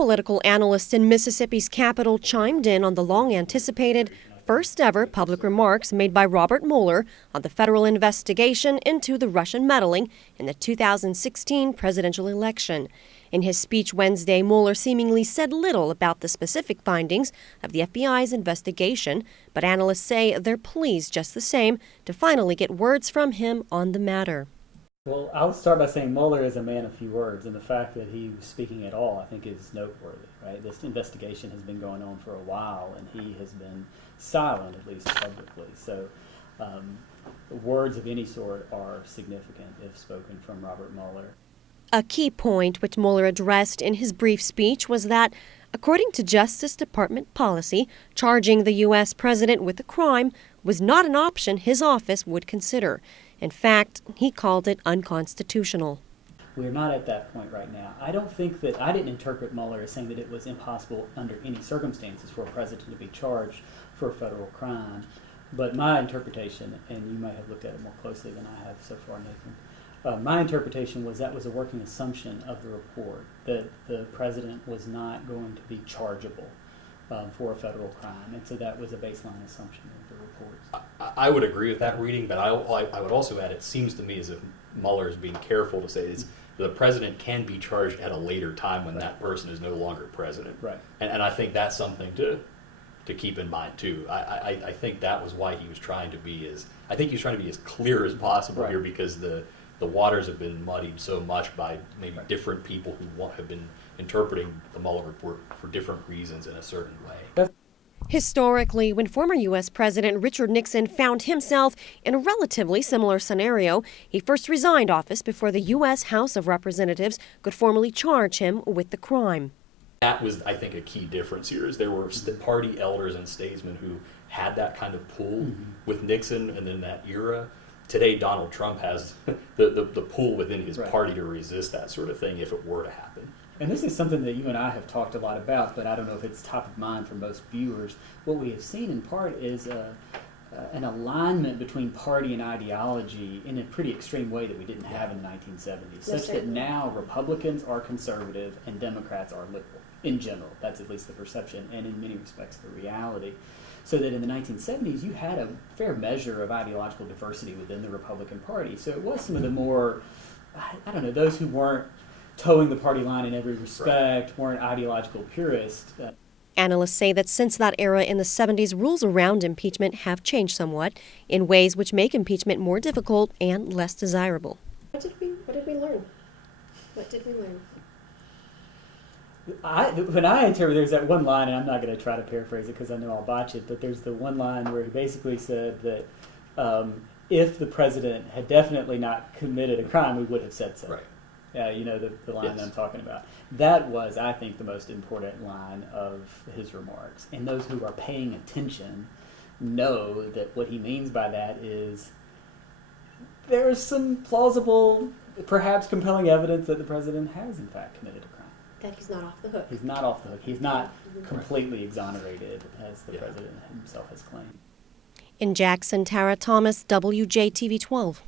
Political analysts in Mississippi's capital chimed in on the long-anticipated first-ever public remarks made by Robert Mueller on the federal investigation into the Russian meddling in the 2016 presidential election. In his speech Wednesday, Mueller seemingly said little about the specific findings of the FBI's investigation, but analysts say they're pleased just the same to finally get words from him on the matter. Well, I'll start by saying Mueller is a man of few words, and the fact that he was speaking at all, I think, is noteworthy. Right? This investigation has been going on for a while, and he has been silent, at least publicly. So, words of any sort are significant if spoken from Robert Mueller. A key point which Mueller addressed in his brief speech was that, according to Justice Department policy, charging the U.S. president with a crime was not an option his office would consider. In fact, he called it unconstitutional. We're not at that point right now. I didn't interpret Mueller as saying that it was impossible under any circumstances for a president to be charged for a federal crime. But my interpretation, and you might have looked at it more closely than I have so far, Nathan, my interpretation was that was a working assumption of the report, that the president was not going to be chargeable for a federal crime, and so that was a baseline assumption of the report. I would agree with that reading, but I would also add, it seems to me as if Mueller is being careful to say is the president can be charged at a later time when that person is no longer president. Right. And I think that's something to keep in mind too. I think that was why he was trying to be as clear as possible here, because the waters have been muddied so much by maybe different people who have been interpreting the Mueller report for different reasons in a certain way. Historically, when former U.S. President Richard Nixon found himself in a relatively similar scenario, he first resigned office before the U.S. House of Representatives could formally charge him with the crime. That was, I think, a key difference here, is there were party elders and statesmen who had that kind of pull with Nixon and in that era. Today, Donald Trump has the pull within his party to resist that sort of thing if it were to happen. And this is something that you and I have talked a lot about, but I don't know if it's top of mind for most viewers. What we have seen in part is an alignment between party and ideology in a pretty extreme way that we didn't have in the 1970s, such that now Republicans are conservative and Democrats are liberal in general. That's at least the perception, and in many respects the reality. So that in the 1970s, you had a fair measure of ideological diversity within the Republican Party. So it was some of the more, I don't know, those who weren't towing the party line in every respect, weren't ideological purists. Analysts say that since that era in the 70s, rules around impeachment have changed somewhat in ways which make impeachment more difficult and less desirable. What did we learn? What did we learn? When I interpret, there's that one line, and I'm not going to try to paraphrase it because I know I'll botch it, but there's the one line where he basically said that if the president had definitely not committed a crime, we would have said so. Right. You know, the line that I'm talking about. That was, I think, the most important line of his remarks. And those who are paying attention know that what he means by that is there's some plausible, perhaps compelling evidence that the president has, in fact, committed a crime. That he's not off the hook. He's not off the hook. He's not completely exonerated, as the president himself has claimed. In Jackson, Tara Thomas, WJTV 12.